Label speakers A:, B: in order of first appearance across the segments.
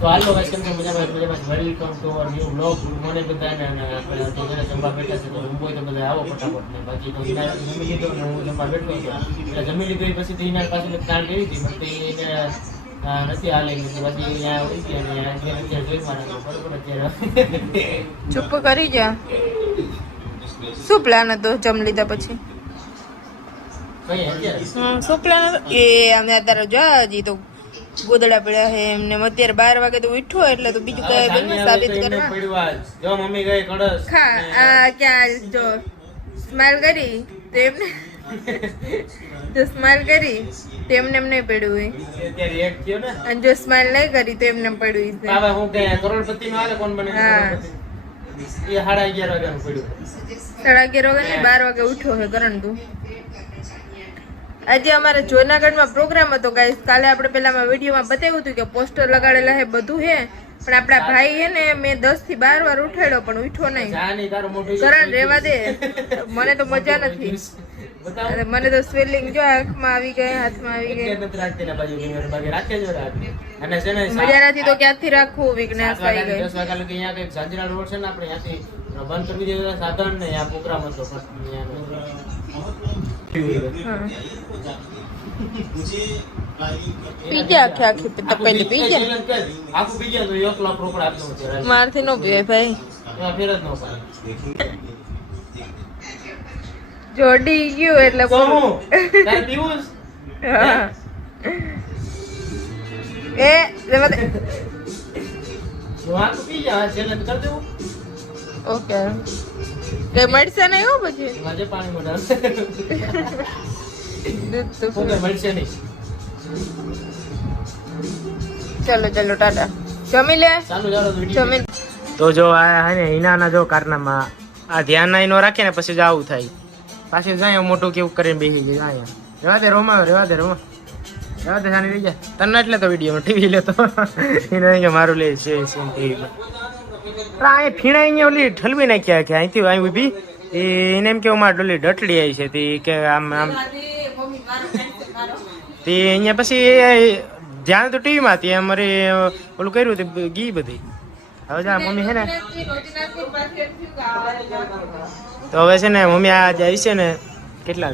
A: તો હાલો guys, કેમ કે મજામાં મજામાં welcome to our new blog મને બધાને અને આપણે તો ઘરે જમવા બેઠા છે તો ઊંઘો તો બધા આવો ફટાફટ. ને બાકી તો જમી લીધો ને હું જમવા બેઠો હતો. એટલે જમી લીધું પછી તો ઈના પાસે તાણ કરી હતી પણ એને નથી હાલે. પછી અહીંયા ઉઈ ગયા ને અત્યારે જોઈ મારા બરોબર અત્યારે
B: ચૂપ કરી જા. શું પ્લાન હતો જમ લીધા પછી? શું પ્લાન હતો? એ અમે અત્યારે જો હજી તો ગોદડા પડ્યા છે એમને અત્યારે બાર વાગે તો ઉઠો એટલે તો બીજું કઈ
A: સામે
B: બને સાબિત કરવા
A: જો. મમ્મી ગઈ કડસ
B: ખા આ ક્યાં જો સ્માઈલ કરી તો એમને જો સ્માઈલ કરી તો એમને એમ નહીં પડ્યું હોય.
A: અત્યારે એક થયો ને.
B: અને જો સ્માઈલ નહીં કરી તો એમને પડ્યું છે.
A: બાબા હું કે કરોડપતિ નો આલે કોણ બને
B: હા.
A: એ સાડા અગિયાર વાગ્યાનું પડ્યું.
B: સાડા અગિયાર વાગે ને બાર વાગે ઉઠ્યો છે કરણ તું આજે અમારે જુનાગઢમાં પ્રોગ્રામ હતો ગાઈસ કાલે આપણે પહેલાં વિડીયોમાં બતાવ્યું હતું કે પોસ્ટર લગાડેલા હે બધું હે પણ આપણા ભાઈ છે ને મેં દસથી બાર વાર ઉઠાડ્યો પણ ઉઠ્યો નહીં. કરણ રેવા દે. મને તો મજા નથી. મને તો સ્વેલિંગ જો આંખમાં આવી ગઈ હાથમાં આવી ગઈ.
A: નથી રાખતી ને બાજુ કેમેરા બાકી રાખે જ રાખ. અને છે ને
B: મજા તો ક્યાંથી રાખવું વિઘ્નેશ આવી ગઈ
A: દસ વાગ્યા લગી અહીંયા કંઈક સાંજના રોડ છે ને આપણે ત્યાંથી બંધ કરી દીધો સાધન ને આ પ્રોગ્રામ હતો.
B: પી જા આખી આખી તપેલી પી જા
A: આખું પી ગયા તો એક લાખ રોકડા આપતો છે
B: મારથી નો પીવાય ભાઈ.
A: ફેર જ નો
B: જોડી ગયું એટલે
A: પીવું.
B: એ રેવા દે
A: આખું છેલ્લે તો
B: મળશે નહીં હો પછી?
A: એમાં પાણી મોઢા
B: દૂધ તો
A: કોઈ મળશે નહીં?
B: ચલો ચલો ટાટા. જમી લે.
A: ચાલો તો વીડિયો
B: જમી
A: તો જો આ હે ને હિનાના જો કારનામાં આ ધ્યાન ના નો રાખે ને પછી જ આવું થાય. પાછું જાય મોટું કેવું કરીને બેસી જાય અહીંયા. રેવા દે રોમા રેવા દે રોમા. રેવા દે સાની રહી જાય તને એટલે તો વીડિયો ટીવી લેતો. એને કે મારું લે છે સીન ટીવી પણ આ ફીણા અહીંયા ઓલી ઠલવી નાખ્યા કે અહીંથી અહીં ઊભી. એને એમ કે મારી ડોલી ડટલી આવી છે. તે કે આમ આમ. તે અહીંયા પછી ધ્યાન તો ટીવીમાં હતી અમારે ઓલું કર્યું તે ગી બધી. હવે જા, મમ્મી છે ને. તો હવે છે ને, મમ્મી આ આવી છે ને, કેટલા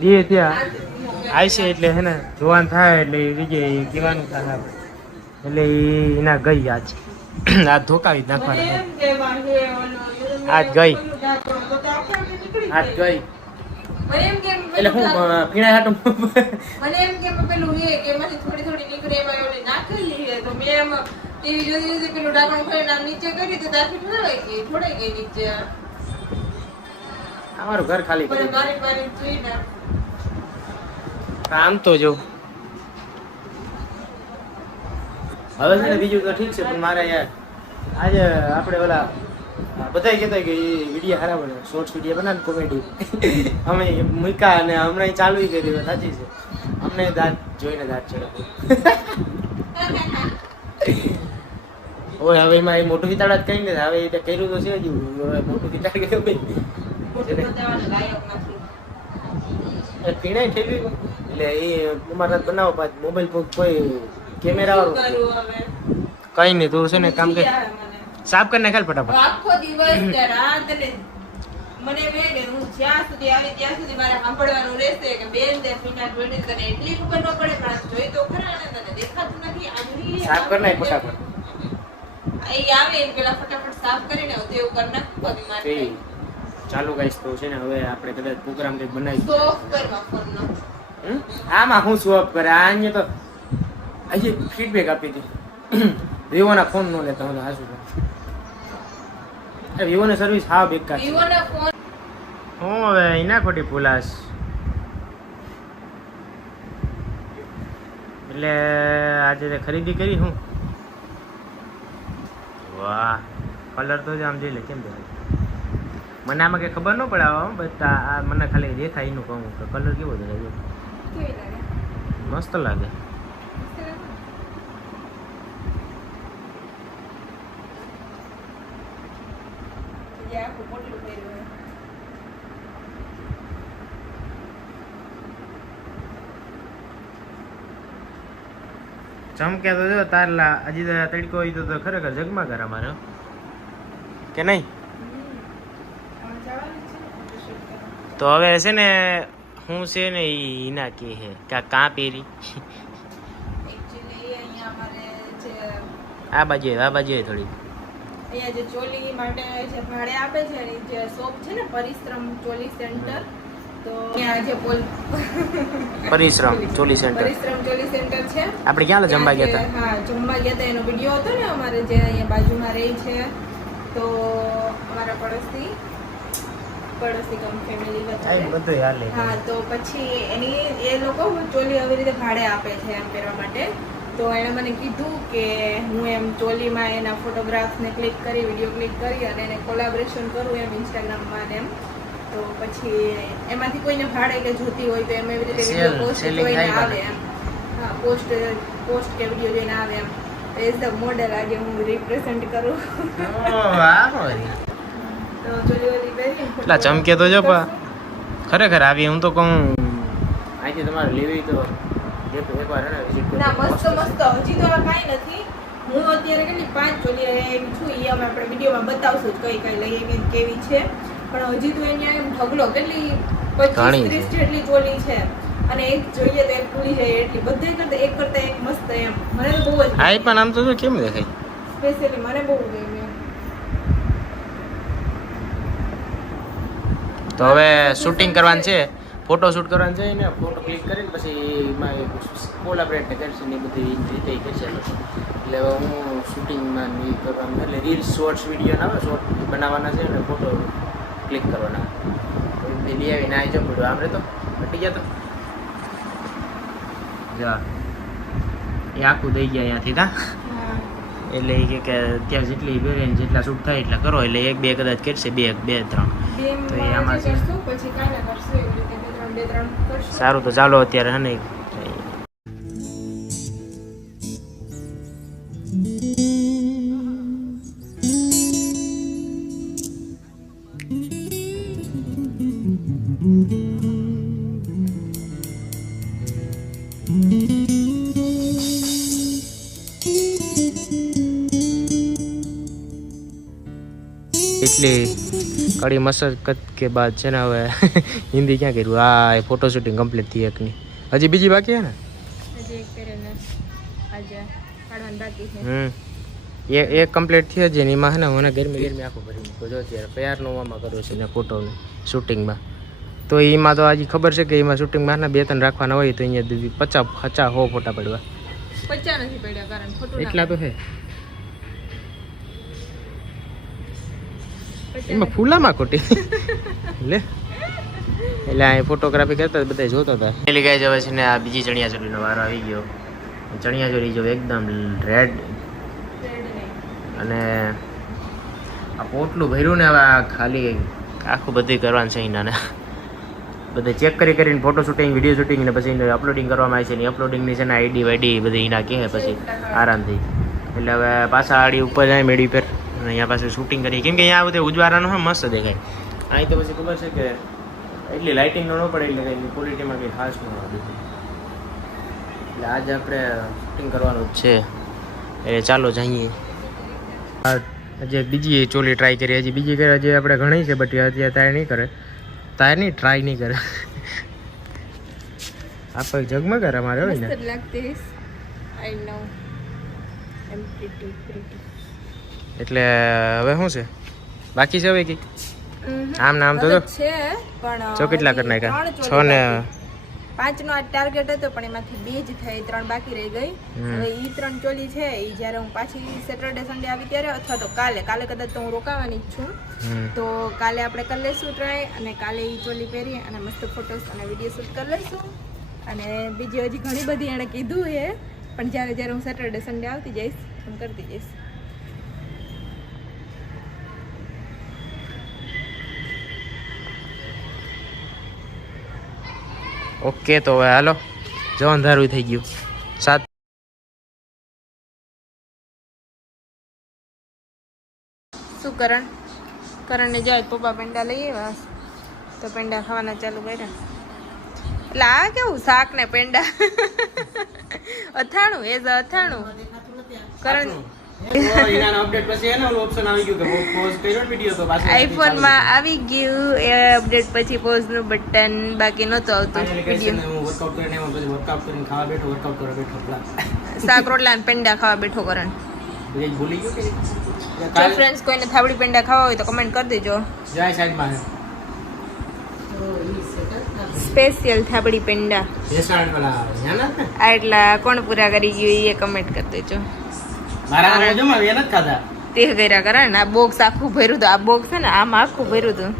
A: બે ત્યાં છે એટલે છે ને, જોવાનું થાય એટલે એ કહેવાનું થાય. એટલે એના ગઈ આજ. આ ધોકાવી નાખવાનું આજ ગઈ. આજ ગઈ? એટલે હું પીણા હાટું?
B: મને એમ કે પેલું એ કે એમાંથી થોડી થોડી નીકળે એમાં ઓલી નાખેલી છે. તો મેં એમ ટીવી જોતી જોતી પેલું ઢાંકણું ખોલીને આમ નીચે કરી તો ગઈ ઠોળાઈ ગઈ નીચે.
A: અમારું ઘર ખાલી આમ તો જો. હવે છે ને બીજું તો ઠીક છે પણ મારે યાર આજે આપણે ઓલા બધા કહેતા કે વીડિયો ખરાબ બને શોર્ટ્સ વીડિયો બનાવે કોમેડી અમે મૂકા અને હમણાં ચાલુ કરી દીધું સાચી છે. અમને દાંત જોઈને દાંત ચડે. ઓય હવે એમાં એ મોટું વિતાડા કઈ નથી હવે એ કર્યું તો છે જ મોટું વિતાડ કર્યું
B: નથી.
A: પીણાઈ ઠેરવી એટલે એ અમારા બનાવો પાછ મોબાઈલ કોઈ કેમેરા કઈ નહીં તું છે ને કામ કર. સાફ કરી નાખેલ ફટાફટ.
B: આખો દિવસ ને રાત ને મને એમ હે હું જ્યાં સુધી આવી ત્યાં સુધી મારે સાંભળવાનું રહેશે કે બેન તે ફીના જોઈને તને એટલી ખબર ન પડે પણ જોઈ તો ખરા ને તને દેખાતું નથી આજની
A: સાફ કર નાખ ફટાફટ.
B: એ આવે એમ પેલા ફટાફટ સાફ કરીને હું એવું કર નાખ પગ મારે.
A: ચાલુ ગાઈસ તો છે ને હવે આપણે કદાચ પ્રોગ્રામ કઈ બનાવી
B: સોફ કરવા ફોન
A: નો. આમાં હું સોફ કરે આ તો હજી ફીડબેક આપી હતી વિવોના ફોન નો લેતા હું હાસુ વિવોની સર્વિસ હા બેકાર છે.
B: વિવોના ફોન
A: હું હવે એના ખોટી ભૂલાશ. એટલે આજે તે ખરીદી કરી હું? વાહ કલર તો જ આમ જોઈ લે કેમ દેખાય? મને આમાં કઈ ખબર ન પડે આવા બટ આ આ મને ખાલી દેખાય એનું કહું કે કલર કેવો દેખાય મસ્ત લાગે.
B: જે આખું મોટું કર્યું
A: ચમકે તો જો તારલા હજી તો તડકો હોય તો ખરેખર જગમાં કર અમારે કે નહીં? તો હવે છે ને હું છે ને એ ઈના કે હે કા કાં પહેરી? આ બાજુ આ બાજુ થોડી
B: અહીંયા જે ચોલી માટે જે ભાડે આપે છે એની જે શોપ છે ને પરિશ્રમ ચોલી સેન્ટર તો ત્યાં જે પોલ
A: પરિશ્રમ ચોલી સેન્ટર.
B: પરિશ્રમ ચોલી સેન્ટર છે.
A: આપણે ક્યાં જમવા ગયા હતા?
B: હા જમવા ગયા હતા એનો વીડિયો હતો ને અમારે જે અહીંયા બાજુમાં રહી છે તો અમારા પડોશી પડોશી કમ ફેમિલી
A: આ બધું હાલે.
B: હા તો પછી એની એ લોકો ચોલી આવી રીતે ભાડે આપે છે એમ પહેરવા માટે. તો એણે મને કીધું કે હું એમ ચોલીમાં એના ફોટોગ્રાફ્સને ક્લિક કરી વીડિયો ક્લિક કરી અને એને કોલાબરેશન કરું એમ ઇન્સ્ટાગ્રામમાં એમ. તો પછી એમાંથી કોઈને ભાડે કે જોતી હોય તો એમ એવી રીતે વીડિયો પોસ્ટ જોઈને આવે એમ. હા પોસ્ટ પોસ્ટ કે વીડિયો જોઈને આવે એમ. એઝ ધ મોડેલ આજે હું રિપ્રેઝેન્ટ કરું.
A: ઓ, વાહ મોરી.
B: તો ચોલી ઓલી
A: એટલા ચમકે તો જો પા. ખરેખર આવી હું તો કહું. આજે તમારે લેવી તો ને visit કરજો.
B: ના મસ્ત મસ્ત હજી તો આ કાંઈ નથી. હું અત્યારે કેટલી પાંચ ચોલી એવી છું એ અમે આપણે વિડીયોમાં બતાવશું જ કઈ કઈ લઈએ કે કેવી છે. પણ હજી તો અહીંયા એમ ઢગલો કેટલી પચીસ ત્રીસ જેટલી ચોલી છે. અને એક જોઈએ તો એક ભૂલી જાય એટલી બધે કરતા એક કરતા એક મસ્ત એમ. મને તો બહુ જ
A: આ પણ આમ તો કેમ દેખાય?
B: સ્પેશિયલી મને બહુ ગમે
A: તો હવે શૂટિંગ કરવાનું છે. ફોટો શૂટ કરવાનું છે ને ફોટો ક્લિક કરીને પછી એમાં કોલાબરેટ કરશે ને એ બધી રીતે કરશે એટલે હું શૂટિંગમાં ને કરવાનું એટલે રીલ્સ શોર્ટ્સ વીડિયો ના આવે શોર્ટ બનાવવાના છે ને ફોટો ક્લિક કરવાના. લઈ આવીને આવી જાઉં બધું આમ તો હટી ગયા તો. જા. એ આખું દઈ ગયા અહીંયાથી તા એટલે એ કે કે ત્યાં જેટલી વેરિયન્ટ જેટલા શૂટ થાય એટલા કરો. એટલે એક બે કદાચ કરશે બે બે ત્રણ. તો એ આમાં
B: પછી
A: સારું તો ચાલો અત્યારે હે ને એટલી કડી મશક્કત કે બાદ છે ને હવે હિન્દી ક્યાં કર્યું? આ ફોટો શૂટિંગ કમ્પ્લીટ થઈ એકની. હજી બીજી બાકી છે ને?
B: એક કરીને આજે છે.
A: હમ. એ એક કમ્પ્લીટ થઈ જ ને એમાં છે ને મને ગરમી ગરમી આખું ભરી મૂક્યો. જો અત્યારે તૈયારનું આમાં કરું છું ને ફોટોનું શૂટિંગમાં તો એમાં તો હજી ખબર છે કે એમાં શૂટિંગમાં ને બે ત્રણ રાખવાના હોય તો અહીંયા પચાસ પચાસ હો ફોટા પડવા
B: પચાસ નથી પડ્યા કારણ
A: એટલા તો છે એમાં ફૂલામાં ખોટી. લે. એટલે આ ફોટોગ્રાફી કરતા બધા જોતા હતા. પેલી ગાય હવે છે ને આ બીજી ચણિયાચોળીનો વારો આવી ગયો. ચણિયાચોળી જો એકદમ રેડ અને આ પોટલું ભર્યું ને હવે આ ખાલી આખું બધું કરવાનું છે એના બધે ચેક કરી કરીને ફોટો શૂટિંગ વીડિયો શૂટિંગ ને પછી અપલોડિંગ કરવામાં આવે છે ને અપલોડિંગની છે ને આઈડી વાઈડી બધી એના કહે પછી, આરામથી. એટલે હવે પાછા આડી ઉપર જાય મેળી પર અને અહીંયા પાસે શૂટિંગ કરી. કેમ કે અહીંયા બધે ઉજવારાનું હોય મસ્ત દેખાય. અહીં તો પછી ખબર છે કે એટલી લાઇટિંગ ન પડે એટલે કંઈ ક્વોલિટીમાં કંઈ ખાસ ન આવે એટલે આજે આપણે શૂટિંગ કરવાનું જ છે. એટલે ચાલો જઈએ. હજી બીજી ચોલી ટ્રાય કરી. હજી બીજી કરે હજી આપણે ઘણી છે બટ અત્યારે તારે નહીં કરે. તારે નહીં ટ્રાય નહીં કરે. આપણે જગમાં કરે અમારે હોય ને?
B: લાગતી આઈ નો એમ પ્રીટી પ્રીટી
A: એટલે હવે શું છે? બાકી છે હવે આમ નામ તો
B: છે પણ
A: જો કેટલા કરી નાખ્યા? છ ને
B: બાકી. પાંચનો આ ટાર્ગેટ હતો પણ એમાંથી બે જ થઈ ત્રણ બાકી રહી ગઈ. હવે ઈ ત્રણ ચોલી છે ઈ જ્યારે હું પાછી સેટરડે સન્ડે આવી ત્યારે અથવા તો કાલે કાલે કદાચ તો હું રોકાવાની જ છું. તો કાલે આપણે કરી લઈશું ટ્રાય અને કાલે ઈ ચોલી પહેરી અને મસ્ત ફોટોસ અને વીડિયો શૂટ કરી લઈશું. અને બીજી હજી ઘણી બધી એણે કીધું એ પણ જ્યારે જ્યારે હું સેટરડે સન્ડે આવતી જઈશ હું કરતી જઈશ.
A: ઓકે તો હવે હાલો. જો અંધારું થઈ ગયું. સાત
B: શું કરણ? કરણને જાય પપ્પા પેંડા લઈ આવ્યા તો પેંડા ખાવાના ચાલુ કર્યા. એટલે આ કેવું શાક ને પેંડા? અથાણું એઝ અથાણું. કરણ
A: આઈફોનમાં આવી ગયું
B: એ અપડેટ પછી પોઝનું બટન બાકી નહોતું આવતું. શાક રોટલા પેંડા ખાવા બેઠો કરણ? જો ફ્રેન્ડ્સ કોઈને થાબડી પેંડા ખાવા હોય તો કમેન્ટ કરી દેજો.
A: જાય સાઈડમાં
B: સ્પેશિયલ થાબડી પેંડા? આ એટલા કોણ પૂરા કરી ગયું એ કમેન્ટ કરી દેજો.
A: મારા જો જ ખાધા.
B: તે કર્યા કરે ને આ બોક્સ આખું ભર્યું હતું. આ બોક્સ છે ને આમાં આખું ભર્યું હતું.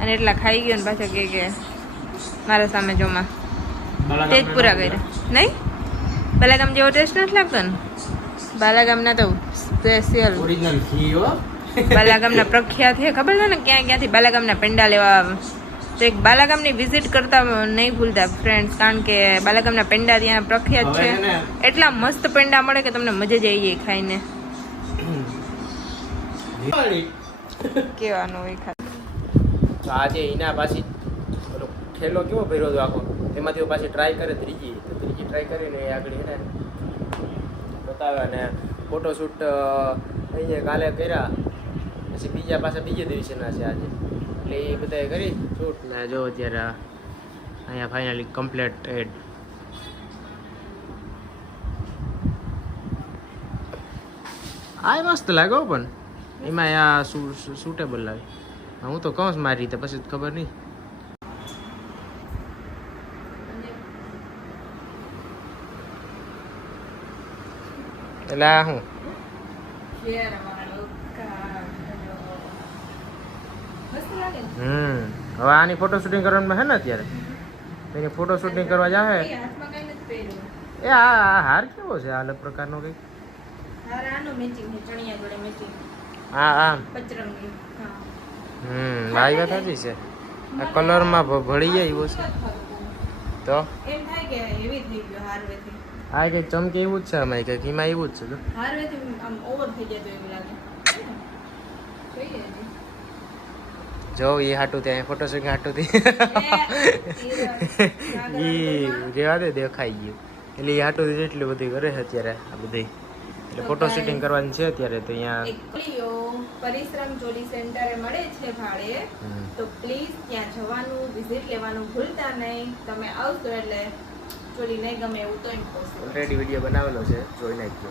B: અને એટલા ખાઈ ગયો ને પાછા કે કે મારા સામે જોમાં. તે જ પૂરા કર્યા. નહીં? બાલાગામ જેવો ટેસ્ટ નથી લાગતો ને? બાલાગામના તો સ્પેશિયલ
A: ઓરિજિનલ ઘી
B: બાલાગામના પ્રખ્યાત છે. ખબર છે ને ક્યાં ક્યાંથી બાલાગામના પેંડા લેવા આવે તો એક બાલાગામની વિઝિટ કરતા નહીં ભૂલતા ફ્રેન્ડ્સ કારણ કે બાલાગામના પેંડા ત્યાં પ્રખ્યાત છે.
A: ને
B: એટલા મસ્ત પેંડા મળે કે તમને મજા જ આવી જાય ખાઈને. કેવાનું હોય ખાતું
A: તો આજે એના પાછી ઓલો ઠેલો કેવો ભર્યો હતો આખો? એમાંથી પાછી ટ્રાય કરે ત્રીજી. તો ત્રીજી ટ્રાય કરીને એ આગળ એને બતાવે અને ફોટોશૂટ અહીંયા કાલે કર્યા. પછી બીજા પાછા બીજે દિવસેના છે આજે. એટલે એ બધાએ કરી. છૂટ. ને જો અત્યારે અહીંયા ફાઇનલી કમ્પ્લીટ એડ આ મસ્ત લાગે હો પણ. એમાં આ સુટેબલ લાગે. હું તો કહું છું મારી રીતે પછી ખબર નહીં. એટલે આ શું? હમ. હવે આની ફોટો શૂટિંગ કરવાનું છે ને અત્યારે? એની ફોટો શૂટિંગ કરવા જાવે એ આ આ હાર કેવો છે? આ અલગ પ્રકારનો કંઈક? હા હા. હમ આ વાત સાચી છે. આ કલરમાં ભળી જાય એવો છે. તો?
B: એમ થાય કે એવી થઈ ગયો હાર્વેથી.
A: આ કંઈક ચમકે એવું જ છે અમે કંઈક એમાં એવું જ છે જો
B: હાર્વેથી આમ ઓવર થઈ જતું એવું લાગે. જોઈએ.
A: જો એ હાટું ત્યાં ફોટો શૂટિંગ હાટું થી
B: એ,
A: રેવા દે દેખાઈ ગયું. એટલે એ હાટું જેટલી એટલું બધું કરે છે અત્યારે આ બધી એટલે ફોટો શૂટિંગ કરવાની છે અત્યારે તો અહીંયા.
B: પરિશ્રમ જોડી સેન્ટરે મળે છે ભાડે. તો પ્લીઝ ત્યાં જવાનું વિઝિટ લેવાનું ભૂલતા નહીં. તમે આવશો એટલે જોડી નહીં ગમે એવું તો ઇમ્પોસિબલ
A: ઓલરેડી વીડિયો બનાવેલો છે જોઈ નાખજો.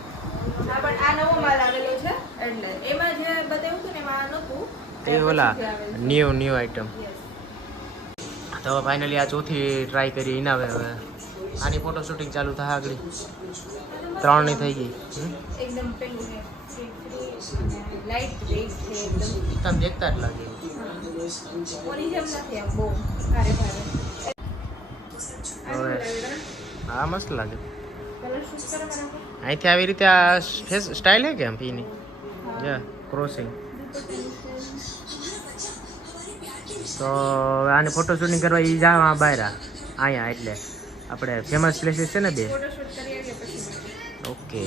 B: હા પણ આ નવો માલ આવેલો છે એટલે એમાં જે બતાવ્યું હતું ને એમાં નહોતું.
A: એ ઓલા. ન્યૂ ન્યૂ આઈટમ તો ફાઇનલી આ ચોથી ટ્રાય કરી એના હવે આની ફોટો શૂટિંગ ચાલુ થાય આગળ. ત્રણની થઈ ગઈ.
B: એકદમ
A: દેખતા જ લાગે. હવે. હા મસ્ત લાગે. અહીંથી આવી રીતે આ ફેસ સ્ટાઇલ હે કે આમ પીની ક્રોસિંગ તો આને ફોટો શૂટિંગ કરવા એ જાવ બહાર. અહીંયા એટલે. આપણે ફેમસ પ્લેસીસ છે ને બે? ઓકે